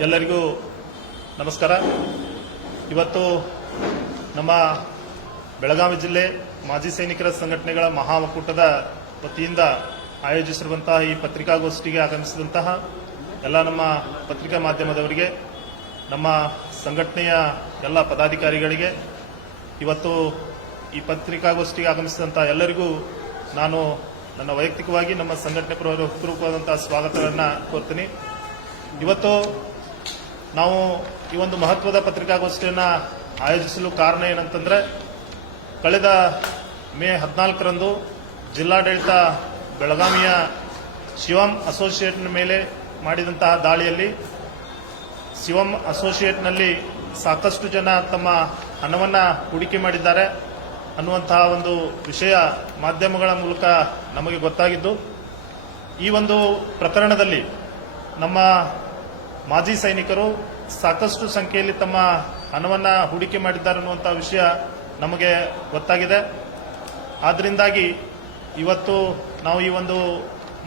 ಎಲ್ಲರಿಗೂ ನಮಸ್ಕಾರ. ಇವತ್ತು ನಮ್ಮ ಬೆಳಗಾವಿ ಜಿಲ್ಲೆ ಮಾಜಿ ಸೈನಿಕರ ಸಂಘಟನೆಗಳ ಮಹಾ ಒಕ್ಕೂಟದ ವತಿಯಿಂದ ಆಯೋಜಿಸಿರುವಂತಹ ಈ ಪತ್ರಿಕಾಗೋಷ್ಠಿಗೆ ಆಗಮಿಸಿದಂತಹ ಎಲ್ಲ ನಮ್ಮ ಪತ್ರಿಕಾ ಮಾಧ್ಯಮದವರಿಗೆ, ನಮ್ಮ ಸಂಘಟನೆಯ ಎಲ್ಲ ಪದಾಧಿಕಾರಿಗಳಿಗೆ, ಇವತ್ತು ಈ ಪತ್ರಿಕಾಗೋಷ್ಠಿಗೆ ಆಗಮಿಸಿದಂತಹ ಎಲ್ಲರಿಗೂ ನಾನು ನನ್ನ ವೈಯಕ್ತಿಕವಾಗಿ ನಮ್ಮ ಸಂಘಟನೆ ಪೂರ್ವಕವಾದಂತಹ ಸ್ವಾಗತವನ್ನು ಕೋರ್ತೀನಿ. ಇವತ್ತು ನಾವು ಈ ಒಂದು ಮಹತ್ವದ ಪತ್ರಿಕಾಗೋಷ್ಠಿಯನ್ನು ಆಯೋಜಿಸಲು ಕಾರಣ ಏನಂತಂದ್ರೆ, ಕಳೆದ ಮೇ 14ರಂದು ಜಿಲ್ಲಾಡಳಿತ ಬೆಳಗಾವಿಯ ಶಿವಂ ಅಸೋಸಿಯೇಟ್ನ ಮೇಲೆ ಮಾಡಿದಂತಹ ದಾಳಿಯಲ್ಲಿ ಶಿವಂ ಅಸೋಸಿಯೇಟ್ನಲ್ಲಿ ಸಾಕಷ್ಟು ಜನ ತಮ್ಮ ಹಣವನ್ನು ಹೂಡಿಕೆ ಮಾಡಿದ್ದಾರೆ ಅನ್ನುವಂತಹ ಒಂದು ವಿಷಯ ಮಾಧ್ಯಮಗಳ ಮೂಲಕ ನಮಗೆ ಗೊತ್ತಾಗಿದ್ದು, ಈ ಒಂದು ಪ್ರಕರಣದಲ್ಲಿ ನಮ್ಮ ಮಾಜಿ ಸೈನಿಕರು ಸಾಕಷ್ಟು ಸಂಖ್ಯೆಯಲ್ಲಿ ತಮ್ಮ ಹಣವನ್ನು ಹೂಡಿಕೆ ಮಾಡಿದ್ದಾರೆ ಅನ್ನುವಂಥ ವಿಷಯ ನಮಗೆ ಗೊತ್ತಾಗಿದೆ. ಆದ್ದರಿಂದಾಗಿ ಇವತ್ತು ನಾವು ಈ ಒಂದು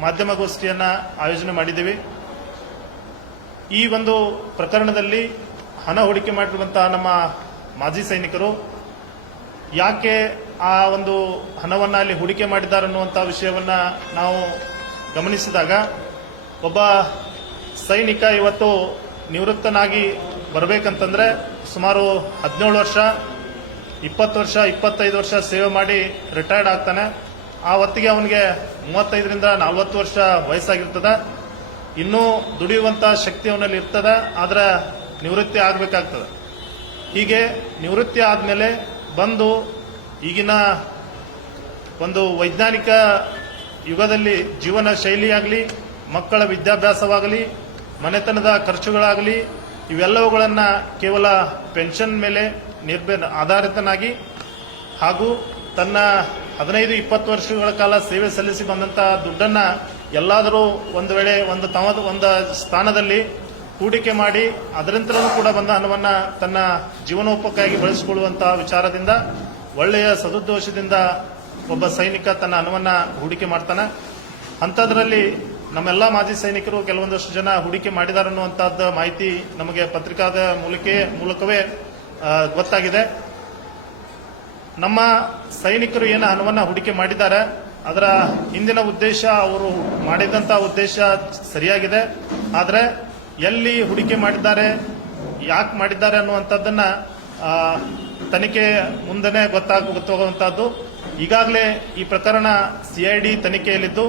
ಮಾಧ್ಯಮಗೋಷ್ಠಿಯನ್ನು ಆಯೋಜನೆ ಮಾಡಿದ್ದೀವಿ. ಈ ಒಂದು ಪ್ರಕರಣದಲ್ಲಿ ಹಣ ಹೂಡಿಕೆ ಮಾಡಿರುವಂತಹ ನಮ್ಮ ಮಾಜಿ ಸೈನಿಕರು ಯಾಕೆ ಆ ಒಂದು ಹಣವನ್ನು ಅಲ್ಲಿ ಹೂಡಿಕೆ ಮಾಡಿದ್ದಾರೆ ಅನ್ನುವಂಥ ವಿಷಯವನ್ನು ನಾವು ಗಮನಿಸಿದಾಗ, ಒಬ್ಬ ಸೈನಿಕ ಇವತ್ತು ನಿವೃತ್ತನಾಗಿ ಬರಬೇಕಂತಂದ್ರೆ ಸುಮಾರು 17 ವರ್ಷ, 20 ವರ್ಷ, 25 ವರ್ಷ ಸೇವೆ ಮಾಡಿ ರಿಟೈರ್ಡ್ ಆಗ್ತಾನೆ. ಆ ಹೊತ್ತಿಗೆ ಅವನಿಗೆ 35ರಿಂದ 40 ವರ್ಷ ವಯಸ್ಸಾಗಿರ್ತದೆ. ಇನ್ನೂ ದುಡಿಯುವಂತ ಶಕ್ತಿ ಅವನಲ್ಲಿ ಇರ್ತದೆ, ಆದ್ರೆ ನಿವೃತ್ತಿ ಆಗಬೇಕಾಗ್ತದೆ. ಹೀಗೆ ನಿವೃತ್ತಿ ಆದಮೇಲೆ ಬಂದು ಈಗಿನ ಒಂದು ವೈಜ್ಞಾನಿಕ ಯುಗದಲ್ಲಿ ಜೀವನ ಶೈಲಿಯಾಗಲಿ, ಮಕ್ಕಳ ವಿದ್ಯಾಭ್ಯಾಸವಾಗಲಿ, ಮನೆತನದ ಖರ್ಚುಗಳಾಗಲಿ, ಇವೆಲ್ಲವುಗಳನ್ನು ಕೇವಲ ಪೆನ್ಷನ್ ಮೇಲೆ ಆಧಾರಿತನಾಗಿ ಹಾಗೂ ತನ್ನ 15-20 ವರ್ಷಗಳ ಕಾಲ ಸೇವೆ ಸಲ್ಲಿಸಿ ಬಂದಂತಹ ದುಡ್ಡನ್ನ ಎಲ್ಲಾದರೂ ಒಂದು ವೇಳೆ ಒಂದು ಸ್ಥಾನದಲ್ಲಿ ಹೂಡಿಕೆ ಮಾಡಿ ಅದರಿಂದಲೂ ಕೂಡ ಬಂದ ಹಣವನ್ನ ತನ್ನ ಜೀವನೋಪಕ್ಕಾಗಿ ಬಳಸಿಕೊಳ್ಳುವಂತಹ ವಿಚಾರದಿಂದ, ಒಳ್ಳೆಯ ಸದುದ್ದೇಶದಿಂದ ಒಬ್ಬ ಸೈನಿಕ ತನ್ನ ಹಣವನ್ನ ಹೂಡಿಕೆ ಮಾಡ್ತಾನೆ. ಅಂಥದ್ರಲ್ಲಿ ನಮ್ಮೆಲ್ಲ ಮಾಜಿ ಸೈನಿಕರು ಕೆಲವೊಂದಷ್ಟು ಜನ ಹೂಡಿಕೆ ಮಾಡಿದ್ದಾರೆ ಅನ್ನುವಂತಹದ್ದು ಮಾಹಿತಿ ನಮಗೆ ಪತ್ರಿಕಾದ ಮೂಲಕವೇ ಗೊತ್ತಾಗಿದೆ. ನಮ್ಮ ಸೈನಿಕರು ಏನು ಹಣವನ್ನು ಹೂಡಿಕೆ ಮಾಡಿದ್ದಾರೆ, ಅದರ ಹಿಂದಿನ ಉದ್ದೇಶ, ಅವರು ಮಾಡಿದಂತಹ ಉದ್ದೇಶ ಸರಿಯಾಗಿದೆ. ಆದರೆ ಎಲ್ಲಿ ಹೂಡಿಕೆ ಮಾಡಿದ್ದಾರೆ, ಯಾಕೆ ಮಾಡಿದ್ದಾರೆ ಅನ್ನುವಂಥದ್ದನ್ನ ತನಿಖೆ ಮುಂದೆನೆ ಗೊತ್ತಾಗುವಂತಹದ್ದು. ಈಗಾಗಲೇ ಈ ಪ್ರಕರಣ CID ತನಿಖೆಯಲ್ಲಿದ್ದು,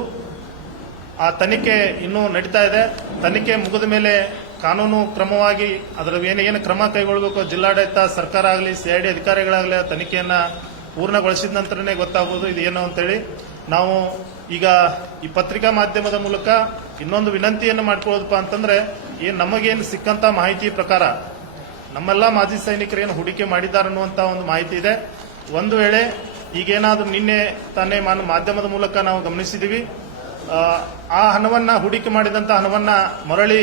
ಆ ತನಿಖೆ ಇನ್ನೂ ನಡೀತಾ ಇದೆ. ತನಿಖೆ ಮುಗಿದ ಮೇಲೆ ಕಾನೂನು ಕ್ರಮವಾಗಿ ಅದರ ಏನು ಕ್ರಮ ಕೈಗೊಳ್ಳಬೇಕು, ಜಿಲ್ಲಾಡಳಿತ, ಸರ್ಕಾರ ಆಗಲಿ, CID ಅಧಿಕಾರಿಗಳಾಗಲಿ ತನಿಖೆಯನ್ನ ಪೂರ್ಣಗೊಳಿಸಿದ ನಂತರನೇ ಗೊತ್ತಾಗಬಹುದು ಇದು ಏನು ಅಂತೇಳಿ. ನಾವು ಈಗ ಈ ಪತ್ರಿಕಾ ಮಾಧ್ಯಮದ ಮೂಲಕ ಇನ್ನೊಂದು ವಿನಂತಿಯನ್ನು ಮಾಡ್ಕೊಳ್ಳೋದಪ್ಪ ಅಂತಂದ್ರೆ, ನಮಗೇನು ಸಿಕ್ಕಂತ ಮಾಹಿತಿ ಪ್ರಕಾರ ನಮ್ಮೆಲ್ಲ ಮಾಜಿ ಸೈನಿಕರು ಏನು ಹೂಡಿಕೆ ಮಾಡಿದ್ದಾರೆ ಅನ್ನುವಂತ ಒಂದು ಮಾಹಿತಿ ಇದೆ. ಒಂದು ವೇಳೆ ಈಗೇನಾದ್ರೂ ನಿನ್ನೆ ತಾನೇ ಮಾಧ್ಯಮದ ಮೂಲಕ ನಾವು ಗಮನಿಸಿದೀವಿ, ಆ ಹಣವನ್ನ ಹೂಡಿಕೆ ಮಾಡಿದಂತ ಹಣವನ್ನ ಮರಳಿ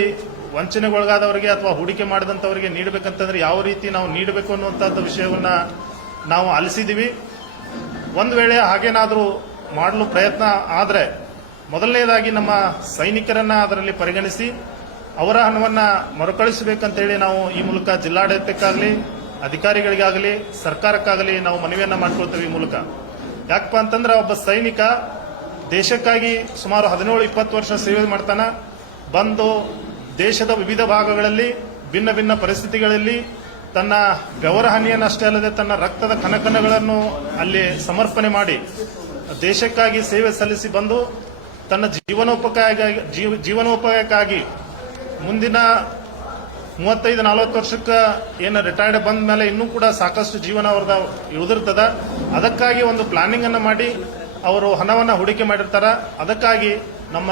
ವಂಚನೆಗೊಳಗಾದವರಿಗೆ ಅಥವಾ ಹೂಡಿಕೆ ಮಾಡಿದಂತವರಿಗೆ ನೀಡಬೇಕಂತಂದ್ರೆ ಯಾವ ರೀತಿ ನಾವು ನೀಡಬೇಕು ಅನ್ನುವಂಥದ್ದು ವಿಷಯವನ್ನ ನಾವು ಆಲಿಸಿದೀವಿ. ಒಂದು ವೇಳೆ ಹಾಗೇನಾದ್ರೂ ಮಾಡಲು ಪ್ರಯತ್ನ ಆದರೆ, ಮೊದಲನೇದಾಗಿ ನಮ್ಮ ಸೈನಿಕರನ್ನ ಅದರಲ್ಲಿ ಪರಿಗಣಿಸಿ ಅವರ ಹಣವನ್ನ ಮರುಕಳಿಸಬೇಕಂತೇಳಿ ನಾವು ಈ ಮೂಲಕ ಜಿಲ್ಲಾಡಳಿತಕ್ಕಾಗಲಿ, ಅಧಿಕಾರಿಗಳಿಗಾಗಲಿ, ಸರ್ಕಾರಕ್ಕಾಗಲಿ ನಾವು ಮನವಿಯನ್ನ ಮಾಡ್ಕೊಳ್ತೇವೆ ಈ ಮೂಲಕ. ಯಾಕಪ್ಪ ಅಂತಂದ್ರೆ, ಒಬ್ಬ ಸೈನಿಕ ದೇಶಕ್ಕಾಗಿ ಸುಮಾರು 17-20 ವರ್ಷ ಸೇವೆ ಮಾಡ್ತಾನ. ಬಂದು ದೇಶದ ವಿವಿಧ ಭಾಗಗಳಲ್ಲಿ ಭಿನ್ನ ಭಿನ್ನ ಪರಿಸ್ಥಿತಿಗಳಲ್ಲಿ ತನ್ನ ಬೆವರ ಹನಿಯನ್ನಷ್ಟೇ ಅಲ್ಲದೆ ತನ್ನ ರಕ್ತದ ಕಣಕಣಗಳನ್ನು ಅಲ್ಲಿ ಸಮರ್ಪಣೆ ಮಾಡಿ ದೇಶಕ್ಕಾಗಿ ಸೇವೆ ಸಲ್ಲಿಸಿ ಬಂದು ತನ್ನ ಜೀವನೋಪಾಯಕ್ಕಾಗಿ ಮುಂದಿನ 35-40 ವರ್ಷಕ್ಕೆ ಏನು ರಿಟೈರ್ಡ್ ಬಂದ ಮೇಲೆ ಇನ್ನೂ ಕೂಡ ಸಾಕಷ್ಟು ಜೀವನ ಅವ್ರದ ಉಳಿದಿರ್ತದ. ಅದಕ್ಕಾಗಿ ಒಂದು ಪ್ಲಾನಿಂಗ್ ಅನ್ನು ಮಾಡಿ ಅವರು ಹಣವನ್ನು ಹೂಡಿಕೆ ಮಾಡಿರ್ತಾರ. ಅದಕ್ಕಾಗಿ ನಮ್ಮ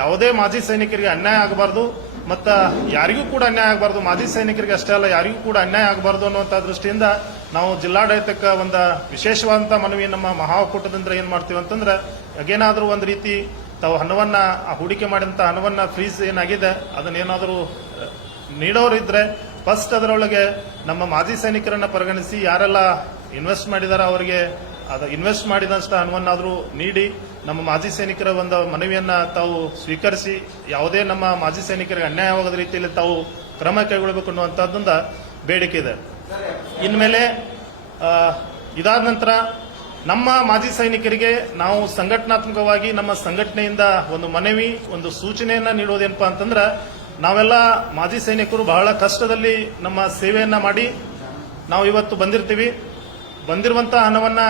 ಯಾವುದೇ ಮಾಜಿ ಸೈನಿಕರಿಗೆ ಅನ್ಯಾಯ ಆಗಬಾರ್ದು, ಮತ್ತ ಯಾರಿಗೂ ಕೂಡ ಅನ್ಯಾಯ ಆಗಬಾರ್ದು. ಮಾಜಿ ಸೈನಿಕರಿಗೆ ಅಷ್ಟೇ ಅಲ್ಲ, ಯಾರಿಗೂ ಕೂಡ ಅನ್ಯಾಯ ಆಗಬಾರ್ದು ಅನ್ನುವಂಥ ದೃಷ್ಟಿಯಿಂದ ನಾವು ಜಿಲ್ಲಾಡಳಿತಕ್ಕೆ ಒಂದು ವಿಶೇಷವಾದಂತಹ ಮನವಿ ನಮ್ಮ ಮಹಾ ಒಕ್ಕೂಟದಿಂದ ಏನ್ ಮಾಡ್ತೀವಿ ಅಂತಂದ್ರೆ, ಏನಾದರೂ ಒಂದು ರೀತಿ ತಾವು ಹಣವನ್ನ ಹೂಡಿಕೆ ಮಾಡಿದಂತ ಹಣವನ್ನ ಫ್ರೀಸ್ ಏನಾಗಿದೆ ಅದನ್ನೇನಾದರೂ ನೀಡೋರಿದ್ರೆ ಫಸ್ಟ್ ಅದರೊಳಗೆ ನಮ್ಮ ಮಾಜಿ ಸೈನಿಕರನ್ನ ಪರಿಗಣಿಸಿ ಯಾರೆಲ್ಲ ಇನ್ವೆಸ್ಟ್ ಮಾಡಿದಾರ ಅವರಿಗೆ ಅದು ಇನ್ವೆಸ್ಟ್ ಮಾಡಿದಷ್ಟು ಹಣವನ್ನಾದರೂ ನೀಡಿ ನಮ್ಮ ಮಾಜಿ ಸೈನಿಕರ ಒಂದು ಮನವಿಯನ್ನ ತಾವು ಸ್ವೀಕರಿಸಿ ಯಾವುದೇ ನಮ್ಮ ಮಾಜಿ ಸೈನಿಕರಿಗೆ ಅನ್ಯಾಯವಾಗದ ರೀತಿಯಲ್ಲಿ ತಾವು ಕ್ರಮ ಕೈಗೊಳ್ಳಬೇಕು ಅನ್ನುವಂಥದ್ದೊಂದು ಬೇಡಿಕೆ ಇದೆ. ಇನ್ಮೇಲೆ ಇದಾದ ನಂತರ ನಮ್ಮ ಮಾಜಿ ಸೈನಿಕರಿಗೆ ನಾವು ಸಂಘಟನಾತ್ಮಕವಾಗಿ ನಮ್ಮ ಸಂಘಟನೆಯಿಂದ ಒಂದು ಮನವಿ, ಒಂದು ಸೂಚನೆಯನ್ನ ನೀಡೋದೇನಪ್ಪಾ ಅಂತಂದ್ರೆ, ನಾವೆಲ್ಲ ಮಾಜಿ ಸೈನಿಕರು ಬಹಳ ಕಷ್ಟದಲ್ಲಿ ನಮ್ಮ ಸೇವೆಯನ್ನ ಮಾಡಿ ನಾವು ಇವತ್ತು ಬಂದಿರ್ತೀವಿ. ಬಂದಿರುವಂತಹ ಹಣವನ್ನ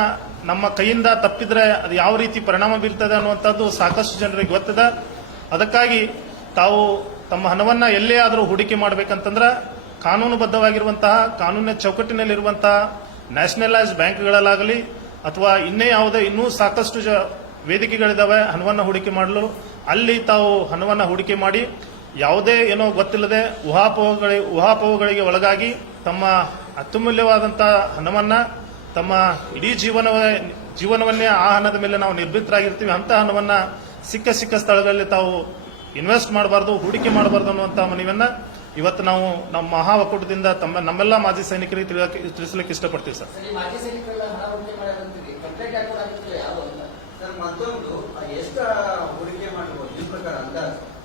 ನಮ್ಮ ಕೈಯಿಂದ ತಪ್ಪಿದ್ರೆ ಅದು ಯಾವ ರೀತಿ ಪರಿಣಾಮ ಬೀರ್ತದೆ ಅನ್ನುವಂಥದ್ದು ಸಾಕಷ್ಟು ಜನರಿಗೆ ಗೊತ್ತಿದೆ. ಅದಕ್ಕಾಗಿ ತಾವು ತಮ್ಮ ಹಣವನ್ನ ಎಲ್ಲೇ ಆದರೂ ಹೂಡಿಕೆ ಮಾಡಬೇಕಂತಂದ್ರೆ ಕಾನೂನುಬದ್ಧವಾಗಿರುವಂತಹ, ಕಾನೂನಿನ ಚೌಕಟ್ಟಿನಲ್ಲಿರುವಂತಹ ನ್ಯಾಷನಲೈಸ್ಡ್ ಬ್ಯಾಂಕ್ಗಳಲ್ಲಾಗಲಿ ಅಥವಾ ಇನ್ನೂ ಸಾಕಷ್ಟು ವೇದಿಕೆಗಳಿದಾವೆ ಹಣವನ್ನು ಹೂಡಿಕೆ ಮಾಡಲು. ಅಲ್ಲಿ ತಾವು ಹಣವನ್ನು ಹೂಡಿಕೆ ಮಾಡಿ ಯಾವುದೇ ಏನೋ ಗೊತ್ತಿಲ್ಲದೆ ಊಹಾಪೋಹಗಳಿಗೆ ಒಳಗಾಗಿ ತಮ್ಮ ಅತ್ಯಮೂಲ್ಯವಾದಂತಹ ಹಣವನ್ನ, ತಮ್ಮ ಇಡೀ ಜೀವನವನ್ನೇ ಆ ಹಣದ ಮೇಲೆ ನಾವು ನಿರ್ಭೀತರಾಗಿರ್ತೀವಿ, ಅಂತ ಹಣವನ್ನ ಸಿಕ್ಕ ಸ್ಥಳಗಳಲ್ಲಿ ತಾವು ಇನ್ವೆಸ್ಟ್ ಮಾಡಬಾರ್ದು, ಹೂಡಿಕೆ ಮಾಡಬಾರ್ದು ಅನ್ನುವಂಥ ಮನವಿಯನ್ನ ಇವತ್ತು ನಾವು ನಮ್ಮ ಮಹಾ ಒಕ್ಕೂಟದಿಂದ ನಮ್ಮೆಲ್ಲ ಮಾಜಿ ಸೈನಿಕರಿಗೆ ತಿಳಿಸಲಿಕ್ಕೆ ಇಷ್ಟಪಡ್ತೀವಿ ಸರ್.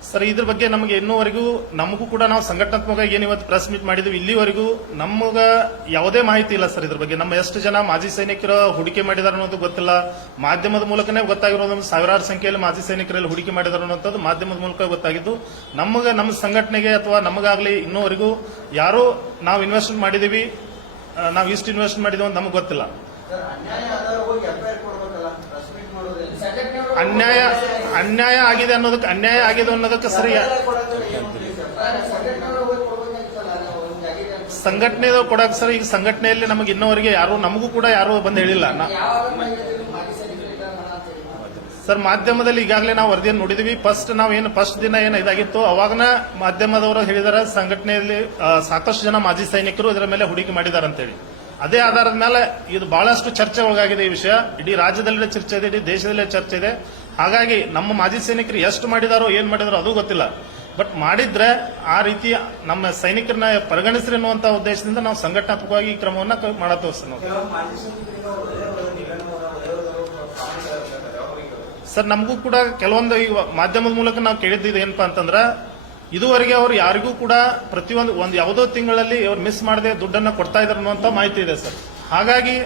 ಸರ್, ಇದ್ರ ಬಗ್ಗೆ ನಮಗೆ ಇನ್ನೂವರೆಗೂ ನಮಗೂ ಕೂಡ ನಾವು ಸಂಘಟನಾತ್ಮಕವಾಗಿ ಏನು ಇವತ್ತು ಪ್ರೆಸ್ ಮೀಟ್ ಮಾಡಿದ್ವಿ, ಇಲ್ಲಿವರೆಗೂ ನಮಗ ಯಾವುದೇ ಮಾಹಿತಿ ಇಲ್ಲ ಸರ್. ಇದ್ರ ಬಗ್ಗೆ ನಮ್ಮ ಎಷ್ಟು ಜನ ಮಾಜಿ ಸೈನಿಕರು ಹೂಡಿಕೆ ಮಾಡಿದಾರೆ ಅನ್ನೋದು ಗೊತ್ತಿಲ್ಲ. ಮಾಧ್ಯಮದ ಮೂಲಕನೇ ಗೊತ್ತಾಗಿರೋದು, ಸಾವಿರಾರು ಸಂಖ್ಯೆಯಲ್ಲಿ ಮಾಜಿ ಸೈನಿಕರಲ್ಲಿ ಹೂಡಿಕೆ ಮಾಡಿದಾರೆ ಅನ್ನೋಂಥದ್ದು ಮಾಧ್ಯಮದ ಮೂಲಕ ಗೊತ್ತಾಗಿದ್ದು. ನಮ್ಮ ಸಂಘಟನೆಗೆ ಅಥವಾ ನಮಗಾಗ್ಲಿ ಇನ್ನೂವರೆಗೂ ಯಾರು ನಾವು ಇನ್ವೆಸ್ಟ್ ಮಾಡಿದೀವಿ, ನಾವು ಇಷ್ಟು ಇನ್ವೆಸ್ಟ್ ಮಾಡಿದೀವಿ ಅಂತ ನಮಗೆ ಗೊತ್ತಿಲ್ಲ. ಅನ್ಯಾಯ ಆಗಿದೆ ಅನ್ನೋದಕ್ಕೆ ಸರಿ ಸಂಘಟನೆ ಕೊಡಕ್ ಸರ್. ಈಗ ಸಂಘಟನೆಯಲ್ಲಿ ನಮಗೆ ಇನ್ನೋವರೆಗೆ ನಮಗೂ ಕೂಡ ಯಾರು ಬಂದು ಹೇಳಿಲ್ಲ ಸರ್. ಮಾಧ್ಯಮದಲ್ಲಿ ಈಗಾಗಲೇ ನಾವು ವರದಿಯನ್ನು ನೋಡಿದೀವಿ. ಫಸ್ಟ್ ದಿನ ಏನು ಇದಾಗಿತ್ತು ಅವಾಗನ ಮಾಧ್ಯಮದವರು ಹೇಳಿದಾರೆ ಸಂಘಟನೆಯಲ್ಲಿ ಸಾಕಷ್ಟು ಜನ ಮಾಜಿ ಸೈನಿಕರು ಇದರ ಮೇಲೆ ಹೂಡಿಕೆ ಮಾಡಿದ್ದಾರೆ ಅಂತೇಳಿ. ಅದೇ ಆಧಾರದ ಮೇಲೆ ಇದು ಬಹಳಷ್ಟು ಚರ್ಚೆ ಒಳಗಾಗಿದೆ ಈ ವಿಷಯ. ಇಡೀ ರಾಜ್ಯದಲ್ಲೇ ಚರ್ಚೆ ಇದೆ, ಇಡೀ ದೇಶದಲ್ಲೇ ಚರ್ಚೆ ಇದೆ. ಹಾಗಾಗಿ ನಮ್ಮ ಮಾಜಿ ಸೈನಿಕರು ಎಷ್ಟು ಮಾಡಿದಾರೋ ಏನ್ ಮಾಡಿದಾರೋ ಅದು ಗೊತ್ತಿಲ್ಲ. ಬಟ್ ಮಾಡಿದ್ರೆ ಆ ರೀತಿ ನಮ್ಮ ಸೈನಿಕರನ್ನ ಪರಿಗಣಿಸ್ರಿ ಅನ್ನುವಂತ ಉದ್ದೇಶದಿಂದ ನಾವು ಸಂಘಟನಾತ್ಮಕವಾಗಿ ಈ ಕ್ರಮವನ್ನ ಮಾಡತ್ತೇವೆ ಸರ್. ನಮಗೂ ಕೂಡ ಕೆಲವೊಂದು ಮಾಧ್ಯಮದ ಮೂಲಕ ನಾವು ಕೇಳಿದ್ದು ಏನಪ್ಪಾ ಅಂತಂದ್ರೆ, ಇದುವರೆಗೆ ಅವರು ಯಾರಿಗೂ ಕೂಡ ಪ್ರತಿಯೊಂದು ಯಾವುದೋ ತಿಂಗಳಲ್ಲಿ ಅವ್ರು ಮಿಸ್ ಮಾಡದೆ ದುಡ್ಡನ್ನ ಕೊಡ್ತಾ ಇದಾರೆ ಅನ್ನುವಂತ ಮಾಹಿತಿ ಇದೆ ಸರ್. ಹಾಗಾಗಿ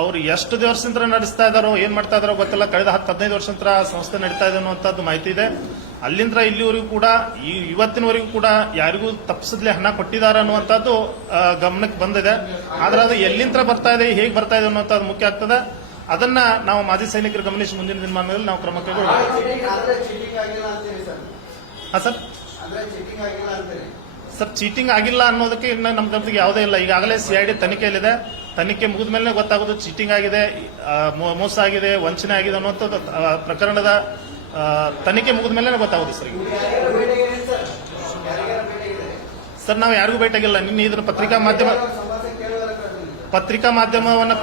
ಅವ್ರು ಎಷ್ಟು ವರ್ಷದಿಂದ ನಡೆಸ್ತಾ ಇದಾರೋ ಏನ್ ಮಾಡ್ತಾ ಇದಾರೋ ಗೊತ್ತಿಲ್ಲ. ಕಳೆದ 10-15 ವರ್ಷದಿಂದ ಸಂಸ್ಥೆ ನಡೀತಾ ಇದೆ ಅನ್ನುವಂಥದ್ದು ಮಾಹಿತಿ ಇದೆ. ಅಲ್ಲಿಂದ ಇಲ್ಲಿವರೆಗೂ ಕೂಡ ಇವತ್ತಿನವರೆಗೂ ಕೂಡ ಯಾರಿಗೂ ತಪ್ಪಿಸದ್ಲೆ ಹಣ ಕೊಟ್ಟಿದ್ದಾರೆ ಅನ್ನುವಂಥದ್ದು ಗಮನಕ್ಕೆ ಬಂದಿದೆ. ಆದ್ರೆ ಅದು ಎಲ್ಲಿಂದ ಬರ್ತಾ ಇದೆ, ಹೇಗೆ ಬರ್ತಾ ಇದೆ ಅನ್ನುವಂಥದ್ದು ಮುಖ್ಯ ಆಗ್ತದೆ. ಅದನ್ನ ನಾವು ಮಾಜಿ ಸೈನಿಕರು ಗಮನಿಸಿ ಮುಂದಿನ ದಿನಮಾನಗಳಲ್ಲಿ ನಾವು ಕ್ರಮ ಕೈಗೊಳ್ಳಬೇಕು. ಹಾ ಸರ್, ಚೀಟಿಂಗ್ ಆಗಿಲ್ಲ ಅನ್ನೋದಕ್ಕೆ ಇನ್ನು ನಮ್ಮ ಗಮನಕ್ಕೆ ಯಾವುದೇ ಇಲ್ಲ. ಈಗಾಗಲೇ ಸಿಐಡಿ ತನಿಖೆಯಲ್ಲಿದೆ. ತನಿಖೆ ಮುಗಿದ ಮೇಲೆ ಗೊತ್ತಾಗೋದು ಚೀಟಿಂಗ್ ಆಗಿದೆ, ಮೋಸ ಆಗಿದೆ, ವಂಚನೆ ಆಗಿದೆ ಅನ್ನುವಂಥದ್ದು ಪ್ರಕರಣದ ತನಿಖೆ ಮುಗಿದ ಮೇಲೆ ಗೊತ್ತಾಗೋದು ಸರ್. ಸರ್, ನಾವು ಯಾರಿಗೂ ಭೇಟಿಯಾಗಿಲ್ಲ. ನಿನ್ನೆ ಇದನ್ನು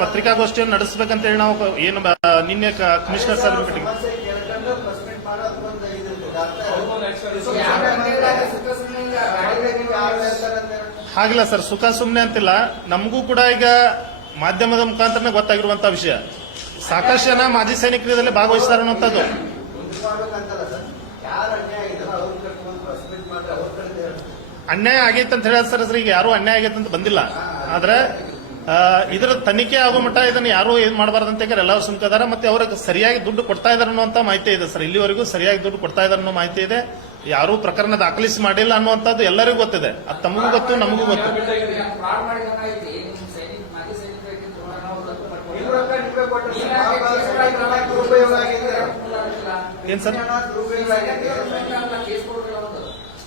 ಪತ್ರಿಕಾಗೋಷ್ಠಿಯನ್ನು ನಡೆಸಬೇಕಂತ ಹೇಳಿ ನಾವು ಏನು ನಿನ್ನೆ ಕಮಿಷನರ್ ಸರ್ ಭೇಟಿಗೆ ಹಾಗಿಲ್ಲ ಸರ್. ಸುಖ ಸುಮ್ಮನೆ ಅಂತಿಲ್ಲ. ನಮಗೂ ಕೂಡ ಈಗ ಮಾಧ್ಯಮದ ಮುಖಾಂತರ ಗೊತ್ತಾಗಿರುವಂತಹ ವಿಷಯ. ಸಾಕಷ್ಟು ಜನ ಮಾಜಿ ಸೈನಿಕರಲ್ಲಿ ಭಾಗವಹಿಸ್ತಾರೆ ಅನ್ನುವಂಥದ್ದು. ಅನ್ಯಾಯ ಆಗೈತೆ ಅಂತ ಹೇಳ ಸರ್. ಈಗ ಯಾರು ಅನ್ಯಾಯ ಆಗೈತೆ ಅಂತ ಬಂದಿಲ್ಲ. ಆದ್ರೆ ಇದರ ತನಿಖೆ ಆಗೋ ಮಟ್ಟ ಇದನ್ನು ಯಾರು ಏನ್ ಮಾಡಬಾರ್ದಂತ ಎಲ್ಲರೂ ಸುಮ್ಕದಾರ. ಮತ್ತೆ ಅವ್ರಿಗೆ ಸರಿಯಾಗಿ ದುಡ್ಡು ಕೊಡ್ತಾ ಇದಾರೆ ಅನ್ನುವಂತ ಮಾಹಿತಿ ಇದೆ ಸರ್. ಇಲ್ಲಿವರೆಗೂ ಸರಿಯಾಗಿ ದುಡ್ಡು ಕೊಡ್ತಾ ಇದಾರೆ ಅನ್ನೋ ಮಾಹಿತಿ ಇದೆ. ಯಾರೂ ಪ್ರಕರಣ ದಾಖಲಿಸಿ ಮಾಡಿಲ್ಲ ಅನ್ನುವಂಥದ್ದು ಎಲ್ಲರಿಗೂ ಗೊತ್ತಿದೆ. ಅದು ತಮಗೂ ಗೊತ್ತು, ನಮಗೂ ಗೊತ್ತು. ಏನ್ ಸರ್?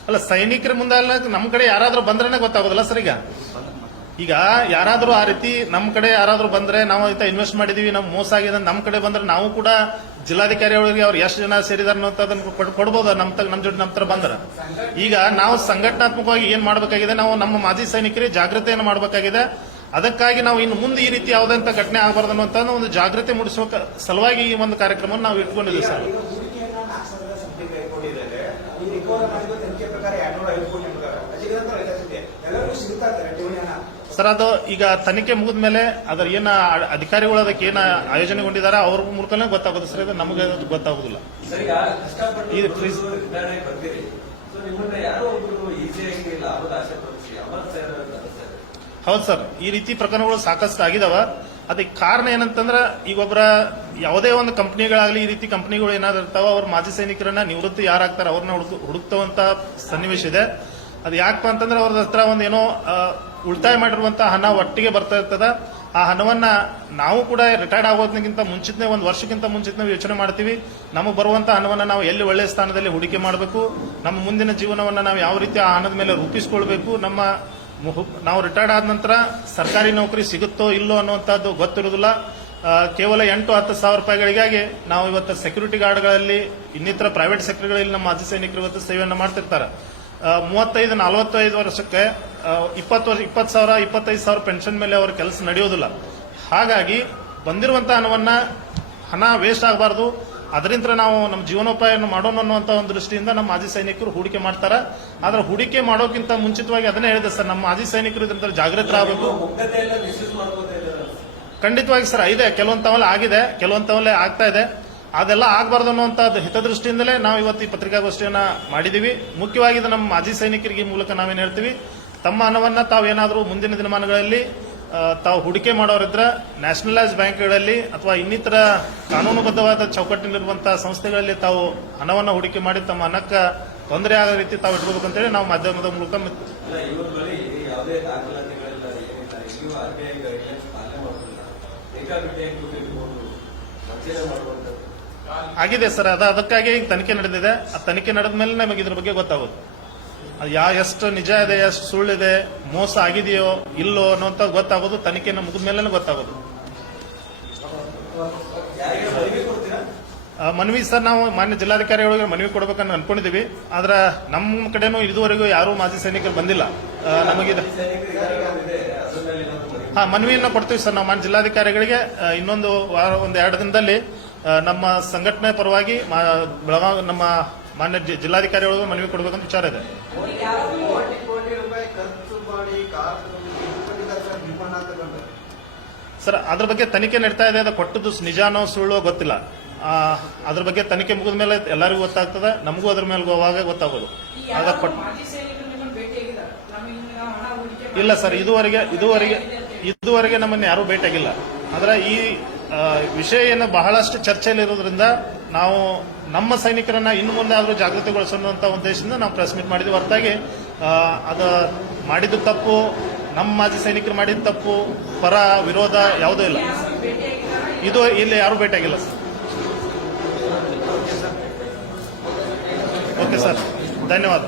ಅಲ್ಲ, ಸೈನಿಕರ ಮುಂದೆ ಅಲ್ಲ, ನಮ್ಮ ಕಡೆ ಯಾರಾದ್ರೂ ಬಂದ್ರೆ ಗೊತ್ತಾಗೋದಿಲ್ಲ ಸರ್. ಈಗ ಯಾರಾದ್ರೂ ಆ ರೀತಿ ನಮ್ಮ ಕಡೆ ಯಾರಾದ್ರೂ ಬಂದ್ರೆ, ನಾವು ಇನ್ವೆಸ್ಟ್ ಮಾಡಿದೀವಿ, ನಾವು ಮೋಸ ಆಗಿದೆ ನಮ್ಮ ಕಡೆ ಬಂದ್ರೆ ನಾವು ಕೂಡ ಜಿಲ್ಲಾಧಿಕಾರಿ ಅವರಿಗೆ ಅವ್ರು ಎಷ್ಟು ಜನ ಸೇರಿದಾರೆ ಅನ್ನೋದನ್ನ ಕೊಡ್ಬೋದು. ನಮ್ಮ ಜೊತೆ ನಮ್ಮ ತರ ಬಂದ್ರೆ. ಈಗ ನಾವು ಸಂಘಟನಾತ್ಮಕವಾಗಿ ಏನ್ ಮಾಡಬೇಕಾಗಿದೆ, ನಾವು ನಮ್ಮ ಮಾಜಿ ಸೈನಿಕರಿಗೆ ಜಾಗೃತಿಯನ್ನು ಮಾಡಬೇಕಾಗಿದೆ. ಅದಕ್ಕಾಗಿ ನಾವು ಇನ್ನು ಮುಂದೆ ಈ ರೀತಿ ಯಾವುದಂತ ಘಟನೆ ಆಗಬಾರ್ದು ಅನ್ನುವಂತ ಒಂದು ಜಾಗೃತಿ ಮೂಡಿಸುವ ಸಲುವಾಗಿ ಈ ಒಂದು ಕಾರ್ಯಕ್ರಮವನ್ನು ನಾವು ಇಟ್ಕೊಂಡಿದ್ದೀವಿ ಸರ್. ಸರ್, ಅದು ಈಗ ತನಿಖೆ ಮುಗಿದ ಮೇಲೆ ಅದರ ಏನ ಅಧಿಕಾರಿಗಳು ಅದಕ್ಕೆ ಏನ ಆಯೋಜನೆಗೊಂಡಿದ್ದಾರೆ ಅವ್ರ ಮೂಲಕನೇ ಗೊತ್ತಾಗೋದು ಸರ್. ಇದು ನಮಗೆ ಗೊತ್ತಾಗೋದಿಲ್ಲ. ಲಾಭದ ಆಸೆ ತೋರಿಸಿ ಅಮರ್ ಸರ್ ಹೌದು ಸರ್, ಈ ರೀತಿ ಪ್ರಕರಣಗಳು ಸಾಕಷ್ಟು ಆಗಿದಾವ. ಅದಕ್ಕೆ ಕಾರಣ ಏನಂತಂದ್ರೆ ಈಗ ಒಬ್ಬರ ಯಾವುದೇ ಒಂದು ಕಂಪನಿಗಳಾಗಲಿ ಈ ರೀತಿ ಕಂಪನಿಗಳು ಏನಾದ್ರು ಇರ್ತಾವ, ಅವ್ರ ಮಾಜಿ ಸೈನಿಕರನ್ನ ನಿವೃತ್ತಿ ಯಾರಾಗ್ತಾರ ಅವ್ರನ್ನ ಹುಡುಕ್ತವಂತ ಸನ್ನಿವೇಶ ಇದೆ. ಅದು ಯಾಕಪ್ಪ ಅಂತಂದ್ರೆ ಅವ್ರ ಹತ್ರ ಒಂದು ಏನೋ ಉಳಿತಾಯ ಮಾಡಿರುವಂತಹ ಹಣ ಒಟ್ಟಿಗೆ ಬರ್ತಾ ಇರ್ತದ. ಆ ಹಣವನ್ನ ನಾವು ಕೂಡ ರಿಟೈರ್ಡ್ ಆಗೋದಕ್ಕಿಂತ ಮುಂಚಿತನೇ ಒಂದು ವರ್ಷಕ್ಕಿಂತ ಮುಂಚಿತ ಯೋಚನೆ ಮಾಡ್ತೀವಿ. ನಮಗೆ ಬರುವಂತಹ ಹಣವನ್ನ ನಾವು ಎಲ್ಲಿ ಒಳ್ಳೆಯ ಸ್ಥಾನದಲ್ಲಿ ಹೂಡಿಕೆ ಮಾಡಬೇಕು, ನಮ್ಮ ಮುಂದಿನ ಜೀವನವನ್ನ ನಾವು ಯಾವ ರೀತಿ ಆ ಹಣದ ಮೇಲೆ ರೂಪಿಸಿಕೊಳ್ಬೇಕು, ನಾವು ರಿಟೈರ್ಡ್ ಆದ ನಂತರ ಸರ್ಕಾರಿ ನೌಕರಿ ಸಿಗುತ್ತೋ ಇಲ್ಲೋ ಅನ್ನುವಂಥದ್ದು ಗೊತ್ತಿರುವುದಿಲ್ಲ. ಕೇವಲ 8-10 ಸಾವಿರ ರೂಪಾಯಿಗಳಿಗಾಗಿ ನಾವು ಇವತ್ತು ಸೆಕ್ಯೂರಿಟಿ ಗಾರ್ಡ್ಗಳಲ್ಲಿ ಇನ್ನಿತರ ಪ್ರೈವೇಟ್ ಸೆಕ್ಟರ್ಗಳಲ್ಲಿ ನಮ್ಮ ಮಾಜಿ ಸೈನಿಕರು ಇವತ್ತು ಸೇವೆಯನ್ನು ಮಾಡ್ತಿರ್ತಾರೆ. 35-45 ವರ್ಷಕ್ಕೆ 20 ಸಾವಿರ 25 ಸಾವಿರ ಪೆನ್ಷನ್ ಮೇಲೆ ಅವರ ಕೆಲಸ ನಡೆಯೋದಿಲ್ಲ. ಹಾಗಾಗಿ ಬಂದಿರುವಂತಹ ಹಣ ವೇಸ್ಟ್ ಆಗಬಾರ್ದು, ಅದರಿಂದ ನಾವು ನಮ್ಮ ಜೀವನೋಪಾಯವನ್ನು ಮಾಡೋಣ ಅನ್ನುವಂಥ ಒಂದು ದೃಷ್ಟಿಯಿಂದ ನಮ್ಮ ಮಾಜಿ ಸೈನಿಕರು ಹೂಡಿಕೆ ಮಾಡ್ತಾರೆ. ಆದ್ರೆ ಹೂಡಿಕೆ ಮಾಡೋಕ್ಕಿಂತ ಮುಂಚಿತವಾಗಿ ಅದನ್ನೇ ಹೇಳಿದೆ ಸರ್, ನಮ್ಮ ಮಾಜಿ ಸೈನಿಕರು ಇದರಿಂದ ಜಾಗೃತರಾಗಬೇಕು. ಖಂಡಿತವಾಗಿ ಸರ್ ಇದೆ, ಕೆಲವೊಂತವಲ್ಲ ಆಗಿದೆ, ಕೆಲವೊಂತವಲ್ಲೇ ಆಗ್ತಾ ಇದೆ. ಅದೆಲ್ಲ ಆಗಬಾರ್ದು ಅನ್ನುವಂಥದ್ದು ಹಿತದೃಷ್ಟಿಯಿಂದಲೇ ನಾವು ಇವತ್ತು ಈ ಪತ್ರಿಕಾಗೋಷ್ಠಿಯನ್ನ ಮಾಡಿದೀವಿ. ಮುಖ್ಯವಾಗಿ ಇದು ನಮ್ಮ ಮಾಜಿ ಸೈನಿಕರಿಗೆ ಮೂಲಕ ನಾವೇನು ಹೇಳ್ತೀವಿ, ತಮ್ಮ ಹಣವನ್ನ ತಾವೇನಾದರೂ ಮುಂದಿನ ದಿನಮಾನಗಳಲ್ಲಿ ತಾವು ಹೂಡಿಕೆ ಮಾಡೋರಿದ್ರೆ ನ್ಯಾಷನಲೈಸ್ ಬ್ಯಾಂಕ್ಗಳಲ್ಲಿ ಅಥವಾ ಇನ್ನಿತರ ಕಾನೂನುಬದ್ಧವಾದ ಚೌಕಟ್ಟಿನಲ್ಲಿರುವಂತಹ ಸಂಸ್ಥೆಗಳಲ್ಲಿ ತಾವು ಹಣವನ್ನು ಹೂಡಿಕೆ ಮಾಡಿ ತಮ್ಮ ಹಣಕ್ಕೆ ತೊಂದರೆ ಆಗೋ ರೀತಿ ತಾವು ಇಟ್ಕೋಬೇಕಂತೇಳಿ ನಾವು ಮಾಧ್ಯಮದ ಮೂಲಕ ಆಗಿದೆ ಸರ್. ಅದಕ್ಕಾಗಿ ಈಗ ತನಿಖೆ ನಡೆದಿದೆ. ಆ ತನಿಖೆ ನಡೆದ ಮೇಲೆ ನಮಗೆ ಇದ್ರ ಬಗ್ಗೆ ಗೊತ್ತಾಗೋದು, ಅದು ಎಷ್ಟು ನಿಜ ಇದೆ, ಎಷ್ಟು ಸುಳ್ಳಿದೆ, ಮೋಸ ಆಗಿದೆಯೋ ಇಲ್ಲೋ ಅನ್ನೋಂಥದ್ದು ಗೊತ್ತಾಗೋದು ತನಿಖೆನ ಮುಗಿದ ಮೇಲೆ ಗೊತ್ತಾಗೋದು. ಮನವಿ ಸರ್, ನಾವು ಮಾನ್ಯ ಜಿಲ್ಲಾಧಿಕಾರಿಗಳಿಗೆ ಮನವಿ ಕೊಡಬೇಕನ್ನು ಅನ್ಕೊಂಡಿದೀವಿ. ಆದ್ರೆ ನಮ್ಮ ಕಡೆನೂ ಇದುವರೆಗೂ ಯಾರೂ ಮಾಜಿ ಸೈನಿಕರು ಬಂದಿಲ್ಲ. ನಮಗಿದೆ ಮನವಿಯನ್ನ ಕೊಡ್ತೀವಿ ಸರ್. ನಾವು ಮಾನ್ಯ ಜಿಲ್ಲಾಧಿಕಾರಿಗಳಿಗೆ ಇನ್ನೊಂದು 1-2 ದಿನದಲ್ಲಿ ನಮ್ಮ ಸಂಘಟನೆ ಪರವಾಗಿ ಬೆಳಗಾವಿ ನಮ್ಮ ಮಾನ್ಯ ಜಿಲ್ಲಾಧಿಕಾರಿಗಳಿಗೆ ಮನವಿ ಕೊಡಬೇಕಂತ ವಿಚಾರ ಇದೆ. ಸರ್, ಅದ್ರ ಬಗ್ಗೆ ತನಿಖೆ ನಡೀತಾ ಇದೆ. ಅದು ಕೊಟ್ಟದ್ದು ನಿಜಾನೋ ಸುಳ್ಳೋ ಗೊತ್ತಿಲ್ಲ. ಅದ್ರ ಬಗ್ಗೆ ತನಿಖೆ ಮುಗಿದ ಮೇಲೆ ಎಲ್ಲರಿಗೂ ಗೊತ್ತಾಗ್ತದೆ, ನಮಗೂ ಅದ್ರ ಮೇಲೆ ಹೋಗುವಾಗ ಗೊತ್ತಾಗೋದು. ಇಲ್ಲ ಸರ್, ಇದುವರೆಗೆ ನಮ್ಮನ್ನು ಯಾರೂ ಭೇಟಿಯಾಗಿಲ್ಲ. ಆದ್ರೆ ಈ ವಿಷಯ ಏನು ಬಹಳಷ್ಟು ಚರ್ಚೆಯಲ್ಲಿರೋದ್ರಿಂದ ನಾವು ನಮ್ಮ ಸೈನಿಕರನ್ನ ಇನ್ನು ಮುಂದೆ ಆದರೂ ಜಾಗೃತಿಗೊಳಿಸುವಂತ ಉದ್ದೇಶದಿಂದ ನಾವು ಪ್ರೆಸ್ ಮೀಟ್ ಮಾಡಿದ್ವಿ. ಹೊರತಾಗಿ ಅದು ಮಾಡಿದ್ದು ತಪ್ಪು, ನಮ್ಮ ಮಾಜಿ ಸೈನಿಕರು ಮಾಡಿದ ತಪ್ಪು, ಪರ ವಿರೋಧ ಯಾವುದೂ ಇಲ್ಲ. ಇಲ್ಲಿ ಯಾರೂ ಭೇಟಿಯಾಗಿಲ್ಲ ಸರ್. ಓಕೆ ಸರ್, ಧನ್ಯವಾದ.